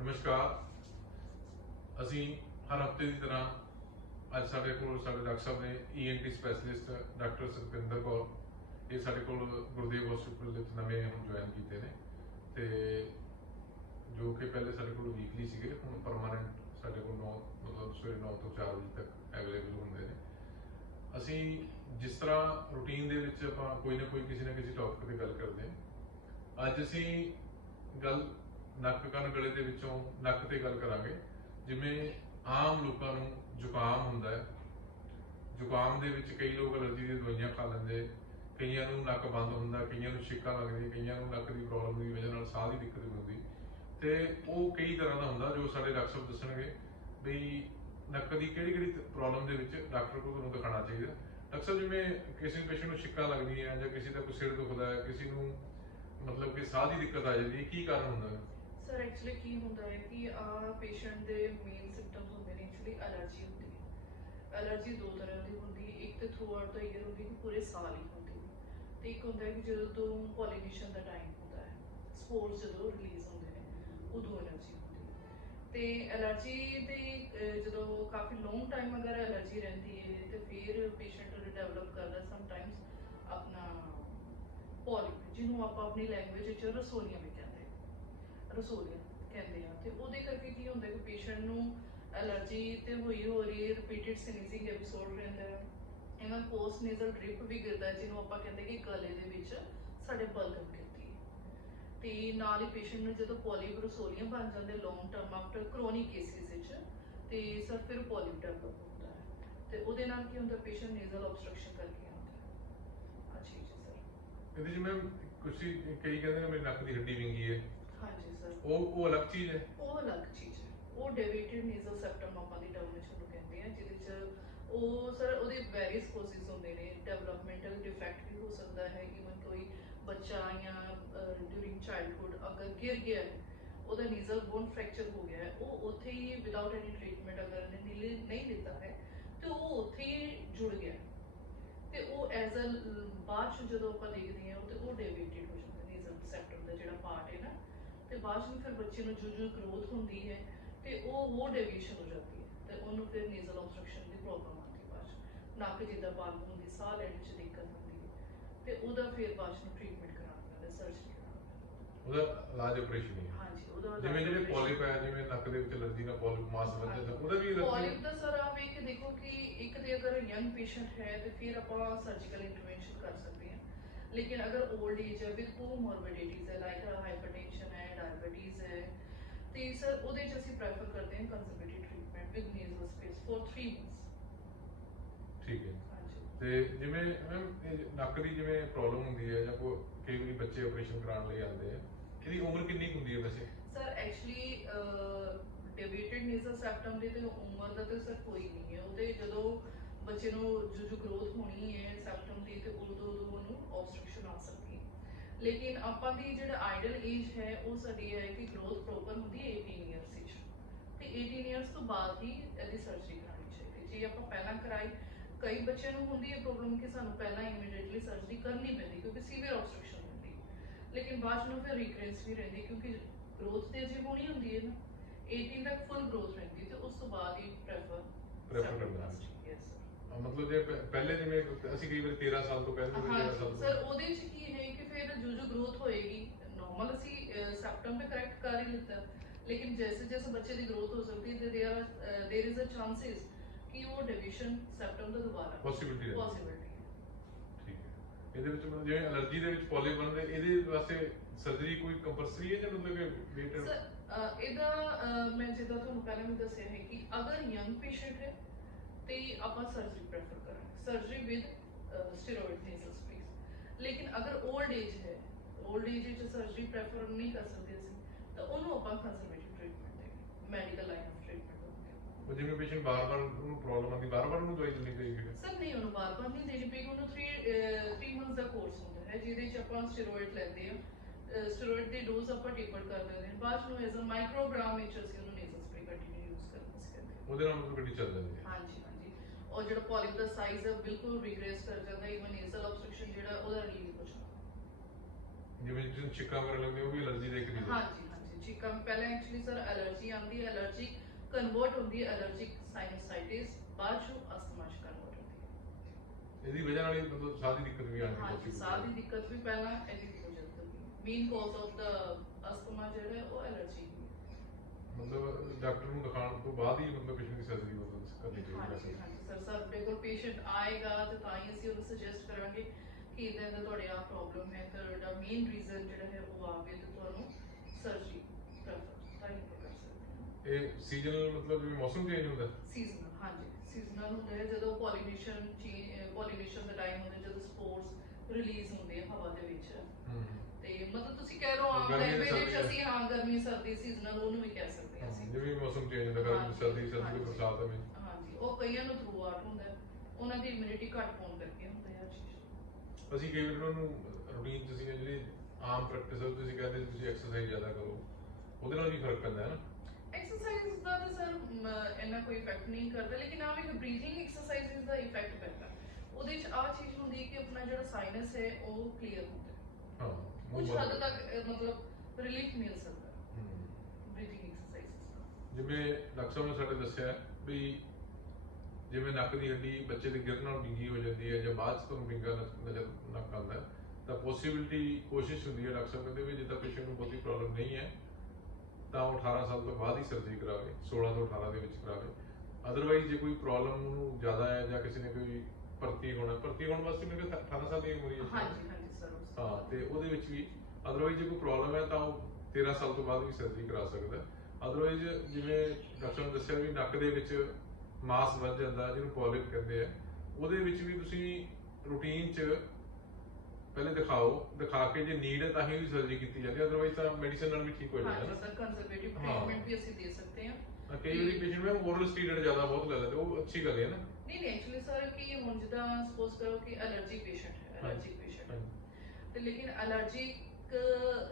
ਨਮਸਕਾਰ। ਅਸੀਂ ਹਰ ਹਫ਼ਤੇ ਦੀ ਤਰ੍ਹਾਂ ਅੱਜ ਸਾਡੇ ਕੋਲ ਸਾਡੇ ਡਾਕਟਰ ਸਾਹਿਬ ਨੇ ENT specialist doctor Sukhwinder Kaur, ਇਹ ਸਾਡੇ ਕੋਲ ਗੁਰਦੇਵ ਹਸਪੀਟਲ ਦੇ ਵਿੱਚ ਨਵੇਂ ਹੁਣ ਜੁਆਇਨ ਕੀਤੇ ਨੇ ਤੇ ਜੋ ਕਿ ਪਹਿਲੇ ਸਾਡੇ ਕੋਲ ਵੀਕਲੀ ਸੀਗੇ, ਹੁਣ ਪਰਮਾਨੈਂਟ ਸਾਡੇ ਕੋਲ 9 ਮਤਲਬ ਸਵੇਰੇ 9 ਤੋਂ 4 ਵਜੇ ਤੱਕ ਅਵੇਲੇਬਲ ਹੁੰਦੇ ਨੇ। ਅਸੀਂ ਜਿਸ ਤਰ੍ਹਾਂ ਰੂਟੀਨ ਦੇ ਵਿੱਚ ਆਪਾਂ ਕੋਈ ਨਾ ਕੋਈ ਕਿਸੇ ਨਾ ਕਿਸੇ ਟੌਪਿਕ ਤੇ ਗੱਲ ਕਰਦੇ ਹਾਂ। ਅੱਜ ਅਸੀਂ ਗੱਲ ਨੱਕ ਕੰਨ ਗਲੇ ਦੇ ਵਿੱਚੋਂ ਨੱਕ ਤੇ ਗੱਲ ਕਰਾਂਗੇ। ਜਿਵੇਂ ਆਮ ਲੋਕਾਂ ਨੂੰ ਜ਼ੁਕਾਮ ਹੁੰਦਾ ਹੈ, ਜ਼ੁਕਾਮ ਦੇ ਵਿੱਚ ਕਈ ਲੋਕ ਅਲਰਜੀ ਦੀਆਂ ਦਵਾਈਆਂ ਖਾ ਲੈਂਦੇ, ਕਈਆਂ ਨੂੰ ਨੱਕ ਬੰਦ ਹੁੰਦਾ, ਕਈਆਂ ਨੂੰ ਛਿੱਕਾ ਲੱਗਦੀਆਂ, ਕਈਆਂ ਨੂੰ ਨੱਕ ਦੀ ਪ੍ਰੋਬਲਮ ਦੀ ਵਜ੍ਹਾ ਨਾਲ ਸਾਹ ਦੀ ਦਿੱਕਤ ਹੁੰਦੀ। ਤੇ ਉਹ ਕਈ ਤਰ੍ਹਾਂ ਦਾ ਹੁੰਦਾ ਜੋ ਸਾਡੇ ਡਾਕਟਰ ਸਾਹਿਬ ਦੱਸਣਗੇ ਵੀ ਨੱਕ ਦੀ ਕਿਹੜੀ ਕਿਹੜੀ ਪ੍ਰੋਬਲਮ ਦੇ ਵਿੱਚ ਡਾਕਟਰ ਕੋਲ ਤੁਹਾਨੂੰ ਦਿਖਾਉਣਾ ਚਾਹੀਦਾ। ਡਾਕਟਰ ਸਾਹਿਬ, ਜਿਵੇਂ ਕਿਸੇ ਪੇਸ਼ੈਂਟ ਨੂੰ ਛਿੱਕਾਂ ਲੱਗਦੀਆਂ ਜਾਂ ਕਿਸੇ ਦਾ ਕੋਈ ਸਿਰ ਦੁਖਦਾ ਹੈ, ਕਿਸੇ ਨੂੰ ਮਤਲਬ ਕਿ ਸਾਹ ਦੀ ਦਿੱਕਤ ਆ ਜਾਂਦੀ ਹੈ, ਕੀ ਕਾਰਨ ਹੁੰਦਾ ਹੈ? ਸਰ ਐਕਚੁਅਲੀ ਕੀ ਹੁੰਦਾ ਹੈ ਕਿ ਆ ਪੇਸ਼ੈਂਟ ਦੇ ਮੇਨ ਸਿੰਪਟਮਸ ਹੁੰਦੇ ਨੇ ਐਕਚੁਅਲੀ ਅਲਰਜੀ ਹੁੰਦੀ ਹੈ। ਅਲਰਜੀ ਦੋ ਤਰ੍ਹਾਂ ਦੀ ਹੁੰਦੀ ਹੈ ਇੱਕ ਤੇ ਥਰੂ ਆਊਟ ਦਾ ਈਅਰ ਹੁੰਦੀ ਹੈ ਕਿ ਪੂਰੇ ਸਾਲ ਹੀ ਹੁੰਦੀ ਹੈ। ਤੇ ਇੱਕ ਹੁੰਦਾ ਹੈ ਕਿ ਜਦੋਂ ਤੋਂ ਪੋਲੀਨੇਸ਼ਨ ਦਾ ਟਾਈਮ ਹੁੰਦਾ ਹੈ ਸਪੋਰਸ ਜਦੋਂ ਰਿਲੀਜ਼ ਹੁੰਦੇ ਨੇ ਉਦੋਂ ਅਲਰਜੀ ਹੁੰਦੀ ਹੈ। ਤੇ ਅਲਰਜੀ ਦੇ ਅਹ, ਜਦੋਂ ਕਾਫੀ ਲੌਂਗ ਟਾਈਮ ਅਗਰ ਅਲਰਜੀ ਰਹਿੰਦੀ ਹੈ ਤੇ ਫਿਰ ਪੇਸ਼ੈਂਟ ਡਿਵੈਲਪ ਕਰਦਾ ਸਮ ਟਾਈਮਸ ਆਪਣਾ ਪੋਲਿਪ ਜਿਹਨੂੰ ਆਪਾਂ ਆਪਣੀ ਲੈਂਗੁਏਜ ਵਿੱਚ ਰਸੋਲੀਆਂ ਵੀ ਕਹਿੰਦੇ ਹਾਂ ਰਸੋਲੀਆ ਕਹਿੰਦੇ ਆ। ਤੇ ਉਹਦੇ ਕਰਕੇ ਕੀ ਹੁੰਦਾ ਕਿ ਪੇਸ਼ੈਂਟ ਨੂੰ ਅਲਰਜੀ ਤੇ ਹੋਈ ਹੋ ਰਹੀ ਹੈ ਰਿਪੀਟਡ ਸਨੀਜ਼ਿੰਗ ਐਪੀਸੋਡ ਰਹਿੰਦਾ ਹੈ। ਇਹਨਾਂ ਪੋਸਟ ਨੇਜ਼ਲ ਡ੍ਰਿਪ ਵੀ ਗਿਰਦਾ ਹੈ, ਜਿਹਨੂੰ ਆਪਾਂ ਕਹਿੰਦੇ ਕਿ ਗਲੇ ਦੇ ਵਿੱਚ ਸਾਡੇ ਬਲਗਮ ਗਿਰਦੀ ਹੈ। ਤੇ ਨਾਲ ਹੀ ਪੇਸ਼ੈਂਟ ਨੂੰ ਜਦੋਂ ਪੋਲੀਪ ਰਸੋਲੀਆਂ ਬਣ ਜਾਂਦੇ long term after chronic cases ਵਿੱਚ ਤੇ ਸਰ ਫਿਰ ਪੋਲੀਪ ਡਿਵੈਲਪ ਹੁੰਦਾ ਹੈ। ਤੇ ਉਹਦੇ ਨਾਲ ਕੀ ਹੁੰਦਾ ਪੇਸ਼ੈਂਟ ਨੇਜ਼ਲ ਆਬਸਟ੍ਰਕਸ਼ਨ ਕਰਕੇ ਆਉਂਦਾ ਹੈ। ਅੱਛਾ ਜੀ ਸਰ ਇਹਦੇ ਜਿਵੇਂ ਕੁਝ ਕਈ ਕਹਿੰਦੇ ਨੇ ਮੇਰੀ ਨੱਕ ਦੀ ਹੱਡੀ ਵਿੰਗੀ ਹੈ। ਹਾਂਜੀ ਸਰ। ਉਹ ਉਹ ਅਲੱਗ ਚੀਜ਼ ਹੈ? ਉਹ ਅਲੱਗ ਚੀਜ਼ ਹੈ। ਉਹ ਡੇਵਿਟਡ ਨੇਜ਼ਲ ਸੈਪਟਮ ਆਪਾਂ ਦੀ ਟਰਮ ਵਿੱਚ ਉਹਨੂੰ ਕਹਿੰਦੇ ਆ ਜਿਹਦੇ ਚ ਉਹ ਸਰ ਉਹਦੇ ਵੈਰੀਅਸ ਕੋਸਿਸ ਹੁੰਦੇ ਨੇ। ਡਿਵੈਲਪਮੈਂਟਲ ਡਿਫੈਕਟ ਵੀ ਹੋ ਸਕਦਾ ਹੈ ਇਵਨ ਕੋਈ ਬੱਚਾ ਜਾਂ ਡਿਊਰਿੰਗ ਚਾਈਲਡਹੁੱਡ ਅਗਰ ਗਿਰ ਗਿਆ ਉਹਦਾ ਨੀਜ਼ਲ ਬੋਨ ਫ੍ਰੈਕਚਰ ਹੋ ਗਿਆ ਹੈ ਉਹ ਉੱਥੇ ਹੀ ਵਿਦਆਊਟ ਐਨੀ ਟ੍ਰੀਟਮੈਂਟ ਅਗਰ ਨੀਲੇ ਨਹੀਂ ਲਿੱਤਾ ਹੈ ਤੇ ਉਹ ਉੱਥੇ ਹੀ ਜੁੜ ਗਿਆ। ਤੇ ਉਹ ਐਜ਼ ਅ ਬਾਅਦ ਚ ਜਦੋਂ ਆਪਾਂ ਦੇਖਦੇ ਹਾਂ ਉਹ ਤੇ ਉਹ ਡੇਵਿਟਡ ਹੋ ਜਾਂਦਾ ਨੀਜ਼ਲ ਸੈਪਟਮ ਦਾ ਜਿਹੜਾ ਪਾਰਟ ਹੈ ਨਾ। ਤੇ ਬਾਅਦ ਵਿੱਚ ਫਿਰ ਬੱਚੇ ਨੂੰ ਜੋ ਜੋ ਗਰੋਥ ਹੁੰਦੀ ਹੈ ਤੇ ਉਹ ਉਹ ਡੇਵੀਏਸ਼ਨ ਹੋ ਜਾਂਦੀ ਹੈ ਤੇ ਉਹਨੂੰ ਫਿਰ ਨੇਜ਼ਲ ਆਬਸਟ੍ਰਕਸ਼ਨ ਦੀ ਪ੍ਰੋਬਲਮ ਆਉਂਦੀ ਹੈ ਬਾਅਦ। ਨੱਕ ਜਿੱਦਾਂ ਬੰਦ ਹੁੰਦੀ ਸਾਹ ਲੈਣ 'ਚ ਦਿੱਕਤ ਹੁੰਦੀ ਹੈ ਤੇ ਉਹਦਾ ਫਿਰ ਬਾਅਦ ਨੂੰ ਟ੍ਰੀਟਮੈਂਟ ਕਰਾਉਣਾ ਪੈਂਦਾ ਸਰਜਰੀ ਉਹਦਾ ਇਲਾਜ ਆਪਰੇਸ਼ਨ ਹੀ ਹਾਂਜੀ ਉਹਦਾ ਜਿਵੇਂ ਜਿਹੜੇ ਪੋਲਿਪ ਹੈ ਜਿਵੇਂ ਨੱਕ ਦੇ ਵਿੱਚ ਅਲਰਜੀ ਨਾਲ ਪੋਲਿਪ ਮਾਸ ਬਣ ਜਾਂਦਾ ਉਹਦਾ ਵੀ ਪੋਲਿਪ ਦਾ ਸਰ ਆਵੇ ਕਿ ਦੇਖੋ ਕਿ ਇੱਕ ਤੇ ਅਗਰ ਯੰਗ ਪੇਸ਼ੈਂਟ ਹੈ ਤੇ ਫਿਰ ਆਪਾਂ ਸਰਜੀਕਲ ਇੰਟਰਵੈਂਸ਼ਨ ਕਰ ਸਕਦੇ ਹਾਂ। ਅਗਰ 올ਡ ਏਜ ਹੈ ਵਿਦ ਕੋਮੋਰਬਿਡਿਟੀਜ਼ ਹੈ ਲਾਈਕ ਹਾਈਪਰਟੈਂਸ਼ਨ ਹੈ ਡਾਇਬੀਟੀਜ਼ ਹੈ ਤੇ ਸਰ ਉਹਦੇ ਚ ਅਸੀਂ ਪ੍ਰੈਫਰ ਕਰਦੇ ਹਾਂ conservative treatment with nasal spray for 3 months ਠੀਕ ਹੈ ਤੇ ਜਿਵੇਂ ਮੈਮ ਨੱਕ ਦੀ ਜਿਵੇਂ ਪ੍ਰੋਬਲਮ ਹੁੰਦੀ ਹੈ ਜਾਂ ਕੋਈ ਕਈ ਵਾਰੀ ਬੱਚੇ ਆਪਰੇਸ਼ਨ ਕਰਾਉਣ ਲਈ ਆਉਂਦੇ ਆ ਇਹਦੀ ਉਮਰ ਕਿੰਨੀ ਕੁ ਹੁੰਦੀ ਹੈ ਵੈਸੇ ਸਰ ਐਕਚੁਅਲੀ ਡੇਵਿਟਡ ਨੇਜ਼ਲ ਸੈਪਟਮ ਦੀ ਤੇ ਉਮਰ ਦਾ ਤੇ ਸਰ ਕੋਈ ਨਹੀਂ ਹੈ ਉਹਦੇ ਜਦੋਂ ਬੱਚੇ ਨੂੰ ਜੋ ਜੋ ਗਰੋਥ ਹੋਣੀ ਹੈ ਸੈਪਟਮ ਦੀ ਤੇ ਉਦੋਂ ਉਦੋਂ ਉਹਨੂੰ ਆਬਸਟ੍ਰਕਸ਼ਨ ਆ ਸਕਦੀ ਹੈ। ਲੇਕਿਨ ਆਪਾਂ ਦੀ ਜਿਹੜਾ ਆਈਡਲ ਏਜ ਹੈ ਉਹ ਸਾਡੀ ਹੈ ਕਿ ਗਰੋਥ ਪ੍ਰੋਪਰ ਹੁੰਦੀ ਹੈ 18 ਇਅਰਸ ਵਿੱਚ। ਤੇ 18 ਇਅਰਸ ਤੋਂ ਬਾਅਦ ਹੀ ਇਹਦੀ ਸਰਜਰੀ ਕਰਾਉਣੀ ਚਾਹੀਦੀ ਜੇ ਆਪਾਂ ਪਹਿਲਾਂ ਕਰਾਈ ਕਈ ਬੱਚਿਆਂ ਨੂੰ ਹੁੰਦੀ ਹੈ ਪ੍ਰੋਬਲਮ ਕਿ ਸਾਨੂੰ ਪਹਿਲਾਂ ਇਮੀਡੀਏਟਲੀ ਸਰਜਰੀ ਕਰਨੀ ਪੈਂਦੀ ਕਿਉਂਕਿ ਸੀਵੀਅਰ ਆਬਸਟ੍ਰਕਸ਼ਨ ਹੁੰਦੀ ਲੇਕਿਨ ਬਾਅਦ ਨੂੰ ਫਿਰ ਰੀਕਰੈਂਸ ਵੀ ਰਹਿੰਦੀ ਕਿਉਂਕਿ ਗਰੋਥ ਤੇ ਅਜੇ ਹੋਣੀ ਹੁੰਦੀ ਹੈ ਨਾ। 18 ਤੱਕ ਫੁੱਲ ਗਰੋਥ ਰਹਿੰਦੀ ਤੇ ਉਸ ਤੋਂ ਬਾਅਦ ਹੀ ਪ੍ਰੈਫਰ Prefer ਕਰਨਾ। ਯੈਸ ਮਤਲਬ ਜੇ ਪ- ਪਹਿਲੇ ਜਿਵੇਂ ਅਸੀਂ ਕਈ ਵਾਰੀ 13 ਸਾਲ ਤੋਂ ਕਹਿੰਦੇ ਹੁੰਦੇ 13 ਹਾਂਜੀ ਸਾਲ ਸਰ ਤੋਂ ਉਹਦੇ ਚ ਕੀ ਹੈ ਕਿ ਫਿਰ ਜੋ ਜੋ ਗਰੋਥ ਹੋਏਗੀ ਨਾਰਮਲ ਅਸੀਂ ਸੈਪਟਮ ਤੇ ਕਰੈਕਟ ਕਰ ਹੀ ਲਿੱਤਾ ਲੇਕਿਨ ਜੈਸੇ ਜੈਸੇ ਬੱਚੇ ਦੀ ਗਰੋਥ ਹੋ ਸਕਦੀ ਹੈ there are there is a chances ਕਿ ਉਹ ਡਿਵੀਜ਼ਨ ਸੈਪਟਮ ਦਾ ਦੁਬਾਰਾ Possibility ਹੈ। ਪੋਸਿਬਿਲਿਟੀ ਠੀਕ ਹੈ ਇਹਦੇ ਵਿੱਚ ਮਤਲਬ ਜਿਵੇਂ ਅਲਰਜੀ ਦੇ ਵਿੱਚ ਪੋਲਿਪ ਬਣਦੇ ਇਹਦੇ ਵਾਸਤੇ ਸਰਜਰੀ ਕੋਈ ਕੰਪਲਸਰੀ ਹੈ ਜਾਂ ਮਤਲਬ ਕਿ ਵੇਟ ਸਰ ਅਹ, ਇਹਦਾ ਅਹ, ਮੈਂ ਜਿੱਦਾਂ ਤੁਹਾਨੂੰ ਪਹਿਲਾਂ ਵੀ ਦੱਸਿਆ ਹੈ ਕਿ ਅਗਰ ਯੰਗ ਪੇਸ਼ੈਂਟ ਹੈ ਤੇ ਆਪਾਂ ਸਰਜਰੀ ਪ੍ਰੈਫਰ ਕਰਾਂਗੇ। Surgery with steroid nasal spray ਲੇਕਿਨ ਅਗਰ 올ਡ ਏਜ ਹੈ 올ਡ ਏਜ ਵਿੱਚ ਸਰਜਰੀ ਪ੍ਰੈਫਰ ਨਹੀਂ ਕਰ ਸਕਦੇ ਅਸੀਂ ਤਾਂ ਉਹਨੂੰ ਆਪਾਂ ਕੰਜ਼ਰਵੇਟਿਵ ਟ੍ਰੀਟਮੈਂਟ ਦੇਗੇ ਮੈਡੀਕਲ ਲਾਈਨ ਆਫ ਟ੍ਰੀਟਮੈਂਟ ਉਹ ਜਿਵੇਂ ਪੇਸ਼ੈਂਟ ਬਾਰ-ਬਾਰ ਉਹਨੂੰ ਪ੍ਰੋਬਲਮ ਆਉਂਦੀ ਬਾਰ-ਬਾਰ ਉਹਨੂੰ ਦਵਾਈ ਦੇਣੀ ਪਏਗੀ। ਸਰ ਨਹੀਂ ਉਹਨੂੰ ਬਾਰ-ਬਾਰ ਨਹੀਂ ਦੇਣੀ ਪਏਗੀ ਉਹਨੂੰ 3 3 ਮੰਥਸ ਦਾ ਕੋਰਸ ਹੁੰਦਾ ਹੈ ਜਿਹਦੇ ਵਿੱਚ ਆਪਾਂ ਸਟੀਰੋਇਡ ਲੈਂਦੇ ਆ ਸਟੀਰੋਇਡ ਦੀ ਡੋਜ਼ ਆਪਾਂ ਟੇਪਰ ਕਰ ਦਿੰਦੇ ਹਾਂ। ਬਾਅਦ ਨੂੰ ਐਜ਼ ਅ ਮਾਈਕਰੋਗ੍ਰਾਮ ਵਿੱਚ ਅਸੀਂ ਉਹਨੂੰ ਨੇਜ਼ਲ ਸਪਰੇ ਕੰਟੀਨਿਊ ਯੂਜ਼ ਕਰਨਾ ਸਿੱਖਦੇ ਹਾਂ। ਉਹਦੇ ਨਾਲ ਮਤਲਬ ਗੱਡੀ ਚੱਲ ਜਾਂਦੀ ਹੈ। ਹਾਂਜੀ। ਔਰ ਜਿਹੜਾ ਪੋਲਿਪ ਦਾ ਸਾਈਜ਼ ਹੈ ਬਿਲਕੁਲ ਰਿਗਰੈਸ ਕਰ ਜਾਂਦਾ ਇਵਨ ਨੇਜ਼ਲ ਆਬਸਟ੍ਰਕਸ਼ਨ ਜਿਹੜਾ ਉਹਦਾ ਰਿਲੀਵ ਹੋ ਜਾਂਦਾ ਜਿਵੇਂ ਜਿਹਨੂੰ ਛਿੱਕਾਂ ਵਗੈਰਾ ਲੱਗਦੇ ਉਹ ਵੀ ਅਲਰਜੀ ਦੇ ਰੀਜ਼ਨ ਹਾਂਜੀ ਹਾਂਜੀ ਚੀਕਾਂ ਪਹਿਲਾਂ ਐਕਚੁਅਲੀ ਸਰ ਐਲਰਜੀ ਆਉਂਦੀ ਹੈ ਐਲਰਜੀ ਕਨਵਰਟ ਹੁੰਦੀ ਹੈ ਐਲਰਜਿਕ ਸਾਈਨਸਾਈਟਿਸ ਬਾਅਦ ਚੋਂ ਅਸਥਮਾ ਚ ਕਨਵਰਟ ਹੁੰਦੀ ਹੈ। ਇਹਦੀ ਵਜ੍ਹਾ ਨਾਲ ਹੀ ਮਤਲਬ ਸਾਹ ਦੀ ਦਿੱਕਤ ਵੀ ਆਉਣੀ ਹਾਂਜੀ ਸਾਹ ਦੀ ਦਿੱਕਤ ਵੀ ਪਹਿਲਾਂ ਇਹਦੀ ਹੋ ਜਾਂਦੀ ਹੈ। ਮੇਨ ਕਾਜ਼ ਆਫ ਦਾ ਅਸਥਮਾ ਜਿਹੜਾ ਹੈ ਉਹ ਮਤਲਬ ਡਾਕਟਰ ਨੂੰ ਦਿਖਾਉਣ ਤੋਂ ਬਾਅਦ ਹੀ ਮਤਲਬ ਪੇਸ਼ੈਂਟ ਦੀ ਸਰਜਰੀ ਮਤਲਬ ਕਰਨੀ ਹਾਂਜੀ ਚਾਹੀਦੀ ਹੈ ਹਾਂਜੀ। ਸਰ ਸਾਡੇ ਕੋਲ ਪੇਸ਼ੈਂਟ ਆਏਗਾ ਤੇ ਤਾਂ ਹੀ ਅਸੀਂ ਉਹਨੂੰ ਸੁਜੈਸਟ ਕਰਾਂਗੇ ਕਿ ਇਹਦਾ ਦਾ ਤੁਹਾਡੇ ਆ ਪ੍ਰੋਬਲਮ ਹੈ ਤਾਂ ਉਹਦਾ ਮੇਨ ਰੀਜ਼ਨ ਜਿਹੜਾ ਹੈ ਉਹ ਆਵੇ ਤੇ ਤੁਹਾਨੂੰ ਸਰਜਰੀ ਪ੍ਰੈਫਰ ਤਾਂ ਹੀ ਕਰ ਸਕਦੇ ਇਹ ਸੀਜ਼ਨਲ ਮਤਲਬ ਜਿਵੇਂ ਮੌਸਮ ਚੇਂਜ ਹੁੰਦਾ? ਸੀਜ਼ਨਲ ਹਾਂਜੀ। ਸੀਜ਼ਨਲ ਹੁੰਦਾ ਹੈ ਜਦੋਂ ਪੋਲੀਨੇਸ਼ਨ ਪੋਲੀਨੇਸ਼ਨ ਦਾ ਟਾਈਮ ਹੁੰਦਾ ਹੈ, ਜਦੋਂ ਸਪੋਰਸ ਰਿਲੀਜ਼ ਹੁੰਦੇ ਆ ਹਵਾ ਦੇ ਵਿੱਚ। ਹੂੰ। ਤੇ ਮਤਲਬ ਤੁਸੀਂ ਕਹਿ ਰਹੇ ਹੋ ਆਮ ਗਰਮੀ ਲੈਂਗੁਏਜ ਵਿੱਚ ਸਰਦੀ ਅਸੀਂ ਹਾਂ ਗਰਮੀ ਸਰਦੀ ਸੀਜ਼ਨਲ ਉਹਨੂੰ ਵੀ ਕਹਿ ਸਕਦੇ ਹਾਂ ਅਸੀਂ। ਜਿਵੇਂ ਮੌਸਮ ਚੇਂਜ ਹੁੰਦਾ ਹਾਂਜੀ, ਸਰਦੀ ਸਰਦੀ। ਕੋਈ ਬਰਸਾਤ ਹੋਵੇ ਹਾਂਜੀ ਉਹ ਕਈਆਂ ਨੂੰ ਥਰੂ ਆਊਟ ਹੁੰਦਾ ਹੈ। ਉਹਨਾਂ ਦੀ ਇਮਿਊਨਿਟੀ ਘੱਟ ਹੋਣ ਕਰਕੇ ਹੁੰਦਾ ਹੈ ਅਸੀਂ ਕਈ ਵਾਰ ਉਹਨੂੰ ਰੂਟੀਨ ਤੁਸੀਂ ਜਿਹੜੀ ਆਮ ਪ੍ਰੈਕਟਿਸ ਹੈ ਤੁਸੀਂ ਕਹਿੰਦੇ ਤੁਸੀਂ ਐਕਸਰਸਾਈਜ਼ ਜ਼ਿਆਦਾ ਕਰੋ ਉਹਦੇ ਨਾਲ ਵੀ ਫ਼ਰਕ ਪੈਂਦਾ ਹੈ ਨਾ। ਐਕਸਰਸਾਈਜ਼ ਦਾ ਤਾਂ ਸਰ ਇੰਨਾ ਕੋਈ ਇਫੈਕਟ ਨਹੀਂ ਕਰਦਾ ਲੇਕਿਨ ਆ ਵੀ ਬਰੀਥਿੰਗ ਐਕਸਰਸਾਈਜ਼ਸ ਦਾ ਇਫੈਕਟ ਪੈਂਦਾ। ਉਹਦੇ ਵਿੱਚ ਆ ਚੀਜ਼ ਹੁੰਦੀ ਹੈ ਕਿ ਆਪਣਾ ਜਿਹੜਾ ਸਾਈਨਸ ਹੈ ਉਹ ਕਲੀਅਰ ਹੁੰਦਾ ਹੈ। ਹਾਂ। ਕੁਝ ਹੱਦ। ਤੱਕ ਮਤਲਬ ਰਿਲੀਫ ਮਿਲ ਸਕਦਾ। ਬਰੀਥਿੰਗ ਐਕਸਰਸਾਈਜ਼ਸ ਦਾ ਜਿਵੇਂ ਡਾਕਟਰ ਸਾਹਿਬ ਨੇ ਸਾਡੇ ਦੱਸਿਆ ਵੀ ਜਿਵੇਂ ਨੱਕ ਦੀ ਹੱਡੀ ਬੱਚੇ ਦੇ ਗਿਰਨ ਨਾਲ ਵਿੰਗੀ ਹੋ ਜਾਂਦੀ ਹੈ ਜਾਂ ਬਾਅਦ ਤੁਹਾਨੂੰ ਵਿੰਗਾ ਨਜ਼ਰ ਨੱਕ ਆਉਂਦਾ ਤਾਂ ਪੋਸਿਬਿਲਿਟੀ ਕੋਸ਼ਿਸ਼ ਹੁੰਦੀ ਹੈ ਡਾਕਟਰ ਸਾਹਿਬ ਕਹਿੰਦੇ ਵੀ ਜਿੱਦਾਂ ਪੇਸ਼ੈਂਟ ਨੂੰ ਬਹੁਤੀ ਪ੍ਰੋਬਲਮ ਨਹੀਂ ਹੈ ਤਾਂ ਉਹ 18 ਸਾਲ ਤੋਂ ਬਾਅਦ ਹੀ ਸਰਜਰੀ ਕਰਾਵੇ 16 ਤੋਂ 18 ਦੇ ਵਿੱਚ ਕਰਾਵੇ। ਅਦਰਵਾਈਜ਼ ਜੇ ਕੋਈ ਪ੍ਰੋਬਲਮ ਨੂੰ ਜ਼ਿਆਦਾ ਹੈ ਜਾਂ ਕਿਸੇ ਨੇ ਕੋਈ ਭਰਤੀ ਹੋਣਾ ਭਰਤੀ ਹੋਣ ਵਾਸਤੇ ਮੇਰੇ ਕੋਲ 18 ਸਾਲ ਦੀ ਉਮਰ ਹੀ ਹੈ। ਹਾਂਜੀ। ਹਾਂਜੀ ਸਰ ਹਾਂ ਤੇ ਉਹਦੇ ਵਿੱਚ ਵੀ ਅਦਰਵਾਈਜ਼ ਜੇ ਕੋਈ ਪ੍ਰੋਬਲਮ ਹੈ ਤਾਂ ਉਹ 13 ਸਾਲ ਤੋਂ ਬਾਅਦ ਵੀ ਸਰਜਰੀ ਕਰਾ ਸਕਦਾ ਅਦਰਵਾਈਜ਼ ਜਿਵੇਂ ਡਾਕਟਰ ਨੇ ਦੱਸਿਆ ਵੀ ਨੱਕ ਦੇ ਵਿੱਚ ਮਾਸ ਵੱਧ ਜਾਂਦਾ ਜਿਹਨੂੰ ਪੋਲਿਪ ਕਹਿੰਦੇ ਆ ਉਹਦੇ ਵਿੱਚ ਵੀ ਤੁਸੀਂ ਰੂਟੀਨ 'ਚ ਪਹਿਲੇ ਦਿਖਾਓ ਦਿਖਾ ਕੇ ਜੇ ਨੀਡ ਹੈ ਤਾਂ ਹੀ ਸਰਜਰੀ ਕੀਤੀ ਜਾਂਦੀ ਹੈ। ਅਦਰਵਾਈਜ਼ ਤਾਂ ਮੈਡੀਸਨ ਨਾਲ ਵੀ ਠੀਕ ਹੋ ਜਾਂਦਾ ਹੈ ਸਰ ਕੰਜ਼ਰਵੇਟਿਵ। ਟ੍ਰੀਟਮੈਂਟ ਵੀ ਅਸੀਂ ਦੇ ਸਕਦੇ ਹਾਂ। ਕਈ ਵਾਰੀ ਪੇਸ਼ੈਂਟ ਮੈਂ ਓਰਲ ਸਟੀਰੋਇਡ ਜ਼ਿਆਦਾ ਬਹੁਤ ਲੈ ਲੈਂਦੇ ਉਹ ਅੱਛੀ ਗੱਲ ਹੈ ਨਾ। ਨਹੀਂ ਨਹੀਂ ਐਕਚੁਅਲੀ ਸਰ ਕਿ ਹੁਣ ਜਿੱਦਾਂ ਸਪੋਜ਼ ਕਰੋ ਕਿ ਅਲਰਜੀ ਪੇਸ਼ੈਂਟ ਹੈ ਅਲਰਜੀ ਪੇਸ਼ੈਂਟ ਤੇ ਲੇਕਿਨ ਅਲਰਜੀਕ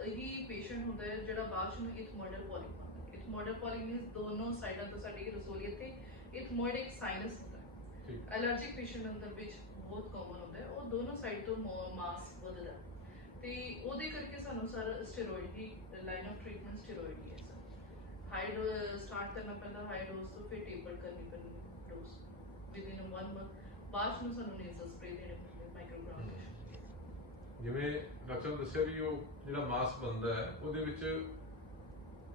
ਹੀ ਪੇਸ਼ੈਂਟ ਹੁੰਦਾ ਹੈ ਜਿਹੜਾ ਬਾਅਦ ਚ ਨੂੰ ਇਥਮੋਇਡਲ ਪੋਲਿਪ ਆਉਂਦਾ ਹੈ। ਇਥਮੋਇਡਲ ਪੋਲਿਪ ਮੀਨਸ ਦੋਨੋਂ ਸਾਈਡਾਂ ਤੋਂ ਸਾਡੀ ਰਸੋਲੀਅਤ ਤੇ ਇਥਮੋਇਡਿਕ ਸਾਈਨਸ ਹੁੰਦਾ ਹੈ। ਅਲਰਜਿਕ ਪੇਸ਼ੈਂਟ ਅੰਦਰ ਵਿੱਚ ਬਹੁਤ ਕਾਮਨ ਹੁੰਦਾ ਹੈ। ਉਹ ਦੋਨੋਂ ਸਾਈਡ ਤੋਂ ਮਾਸ ਵੱਧਦਾ। ਤੇ ਉਹਦੇ ਕਰਕੇ ਸਾਨੂੰ ਸਰ ਸਟੀਰੋਇਡ ਦੀ ਲਾਈਨ ਆਫ ਟ੍ਰੀਟਮੈਂਟ ਸਟੀਰੋਇਡ ਹੀ ਹੈ ਸਰ। ਹਾਈ ਡੋਜ਼ ਸਟਾਰਟ ਕਰਨਾ ਪੈਂਦਾ ਹਾਈ ਡੋਜ਼ ਤੋਂ ਫਿਰ ਟੇਪਰ ਕਰਨੀ ਪੈਂਦੀ ਡੋਜ਼ ਵਿਦਿਨ 1 ਮੰਥ ਬਾਅਦ ਨੂੰ ਸਾਨੂੰ ਨੇਜ਼ਲ ਸਪਰੇ ਦੇਣੇ ਪੈਂਦੇ ਮਾਈਕਰੋਗ੍ਰਾਮ ਜਿਵੇਂ ਡਾਕਟਰ ਨੇ ਦੱਸਿਆ ਵੀ ਉਹ ਜਿਹੜਾ ਮਾਸ ਬਣਦਾ ਹੈ ਉਹਦੇ ਵਿੱਚ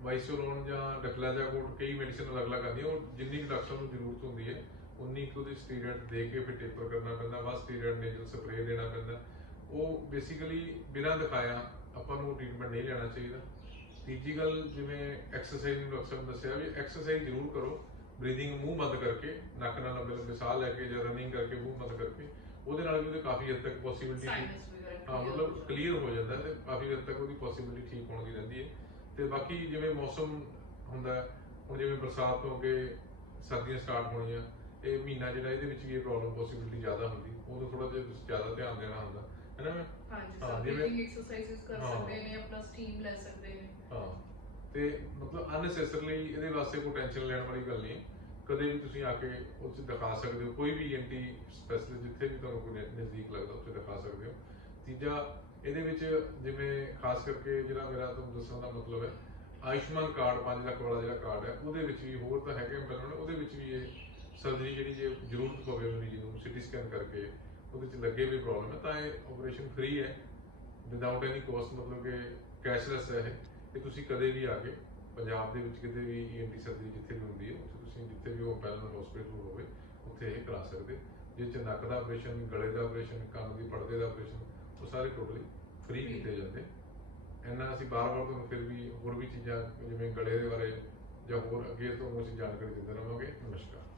ਵਾਈਸੋਲੋਨ ਜਾਂ ਡੈਕਲਾਜ਼ਾਕੋਡ ਕਈ ਮੈਡੀਸਿਨ ਅਲੱਗ-ਅਲੱਗ ਆਉਂਦੀਆਂ ਉਹ ਜਿੰਨੀ ਕੁ ਡਾਕਟਰ ਨੂੰ ਜ਼ਰੂਰਤ ਹੁੰਦੀ ਹੈ ਉਨੀ ਕੁ ਉਹਦੀ ਸਟੀਰੋਇਡ ਦੇ ਕੇ ਫਿਰ ਟੇਪਰ ਕਰਨਾ ਪੈਂਦਾ ਬਸ ਸਟੀਰੋਇਡ ਨੇਜ਼ਲ ਸਪਰੇ ਦੇਣਾ ਪੈਂਦਾ। ਉਹ ਬੇਸਿਕਲੀ ਬਿਨਾਂ ਦਿਖਾਇਆ ਆਪਾਂ ਨੂੰ ਟ੍ਰੀਟਮੈਂਟ ਨਹੀਂ ਲੈਣਾ ਚਾਹੀਦਾ। ਤੀਜੀ ਗੱਲ ਜਿਵੇਂ ਐਕਸਰਸਾਈਜ਼ ਨੂੰ ਡਾਕਟਰ ਨੇ ਦੱਸਿਆ ਵੀ ਐਕਸਰਸਾਈਜ਼ ਜ਼ਰੂਰ ਕਰੋ ਬਰੀਥਿੰਗ ਮੂੰਹ ਬੰਦ ਕਰਕੇ ਨੱਕ ਨਾਲ ਲੰਬੇ ਲੰਬੇ ਸਾਹ ਲੈ ਕੇ ਜਾਂ ਰਨਿੰਗ ਕਰਕੇ ਮੂੰਹ ਬੰਦ ਕਰਕੇ ਉਹਦੇ ਨਾਲ ਵੀ ਉਹਦੇ ਕਾਫੀ ਹੱਦ ਤੱਕ ਪੋਸਿਬਿਲਿਟੀ ਹਾਂ ਮਤਲਬ। ਕਲੀਅਰ ਹੋ ਜਾਂਦਾ ਤੇ ਕਾਫੀ ਹੱਦ ਤੱਕ ਉਹਦੀ ਪੋਸਿਬਿਲਿਟੀ ਠੀਕ ਹੋਣ ਦੀ ਰਹਿੰਦੀ ਹੈ ਤੇ ਬਾਕੀ ਜਿਵੇਂ ਮੌਸਮ ਹੁੰਦਾ ਹੁਣ ਜਿਵੇਂ ਬਰਸਾਤ ਹੋ ਕੇ ਸਰਦੀਆਂ ਸਟਾਰਟ ਹੋਣੀਆਂ ਇਹ ਮਹੀਨਾ ਜਿਹੜਾ ਇਹਦੇ ਵਿੱਚ ਵੀ ਇਹ ਪ੍ਰੋਬਲਮ ਪੋਸਿਬਿਲਿਟੀ ਜ਼ਿਆਦਾ ਹੁੰਦੀ ਉਦੋਂ ਥੋੜਾ ਜਿਹਾ ਤੁਸੀਂ ਜ਼ਿਆਦਾ ਧਿਆਨ ਦੇਣਾ ਹੁੰਦਾ ਹੈ ਨਾ ਹਾਂਜੀ ਹਾਂ, ਸਰ ਜਿਵੇਂ- ਬਰੀਥਿੰਗ ਐਕਸਰਸਾਈਜ਼ਸ ਕਰ ਹਾਂ। ਸਕਦੇ ਨੇ ਆਪਣਾ ਸਟੀਮ ਲੈ ਸਕਦੇ ਨੇ ਹਾਂ ਤੇ ਮਤਲਬ ਅਨਨੈਸੈਸਰਲੀ ਇਹਦੇ ਵਾਸਤੇ ਕੋਈ ਟੈਨਸ਼ਨ ਲੈਣ ਵਾਲੀ ਗੱਲ ਨਹੀਂ ਹੈ। ਕਦੇ ਵੀ ਤੁਸੀਂ ਆ ਕੇ 'ਚ ਦਿਖਾ ਸਕਦੇ ਹੋ ਕੋਈ ਵੀ ਐਂਟੀ ਸਪੈਸ਼ਲਿਸਟ ਜਿੱਥੇ ਵੀ ਤੁਹਾਨੂੰ ਕੋਈ ਨਜ਼- ਨਜ਼ਦੀਕ ਲੱਗਦਾ ਉੱਥੇ ਦਿਖਾ ਸਕਦੇ ਹੋ ਤੀਜਾ, ਇਹਦੇ ਵਿੱਚ ਜਿਵੇਂ ਖਾਸ ਕਰਕੇ ਜਿਹੜਾ ਮੇਰਾ ਤੁਹਾਨੂੰ ਦੱਸਣ ਦਾ ਮਤਲਬ ਹੈ, ਆਯੁਸ਼ਮਾਨ ਕਾਰਡ 5 ਲੱਖ ਵਾਲਾ ਜਿਹੜਾ ਕਾਰਡ ਹੈ, ਉਹਦੇ ਵਿੱਚ ਵੀ ਹੋਰ ਤਾਂ ਹੈਗੇ ਮੈਨੂੰ ਉਹਦੇ ਵਿੱਚ ਵੀ ਇਹ ਸਰਜਰੀ ਜਿਹੜੀ ਜੇ ਜ਼ਰੂਰਤ ਪਵੇ ਮਰੀਜ਼ ਨੂੰ ਸਿਟੀ ਸਕੈਨ ਕਰਕੇ, ਉਹਦੇ ਚ ਲੱਗੇ ਵੀ ਪ੍ਰੋਬਲਮ ਹੈ, ਤਾਂ ਇਹ ਆਪਰੇਸ਼ਨ ਫ੍ਰੀ ਹੈ ਵਿਦਆਊਟ ਐਨੀ ਕੋਸਟ ਮਤਲਬ ਕਿ ਕੈਸ਼ਲੈਸ ਹੈ ਇਹ ਤੇ ਤੁਸੀਂ ਕਦੇ ਵੀ ਆ ਕੇ ਪੰਜਾਬ ਦੇ ਵਿੱਚ ਕਿਤੇ ਵੀ ਈਐਨਟੀ ਸਰਜਰੀ ਜਿੱਥੇ ਵੀ ਹੁੰਦੀ ਹੈ, ਉੱਥੇ ਤੁਸੀਂ ਜਿੱਥੇ ਵੀ ਉਹ ਪੈਨਲ ਹਸਪੀਟਲ ਹੋਵੇ, ਉੱਥੇ ਇਹ ਕਰਾ ਸਕਦੇ ਜਿਸ ਚ ਨੱਕ ਦਾ ਆਪਰੇਸ਼ਨ ਗਲੇ ਦਾ ਆਪਰੇਸ਼ਨ ਕੰਨ ਦੀ ਪਰਦੇ ਦਾ ਆਪਰੇਸ਼ਨ ਉਹ ਸਾਰੇ ਟੋਟਲੀ ਫ੍ਰੀ ਕੀਤੇ ਜਾਂਦੇ। ਇੰਨਾ ਅਸੀਂ ਬਾਰ-ਬਾਰ ਤੁਹਾਨੂੰ ਫਿਰ ਵੀ ਹੋਰ ਵੀ ਚੀਜ਼ਾਂ ਜਿਵੇਂ ਗਲੇ ਦੇ ਬਾਰੇ ਜਾਂ ਹੋਰ ਅੱਗੇ ਤੋਂ ਅਸੀਂ ਜਾਣਕਾਰੀ ਦਿੰਦੇ ਰਹਾਂਗੇ। ਨਮਸਕਾਰ।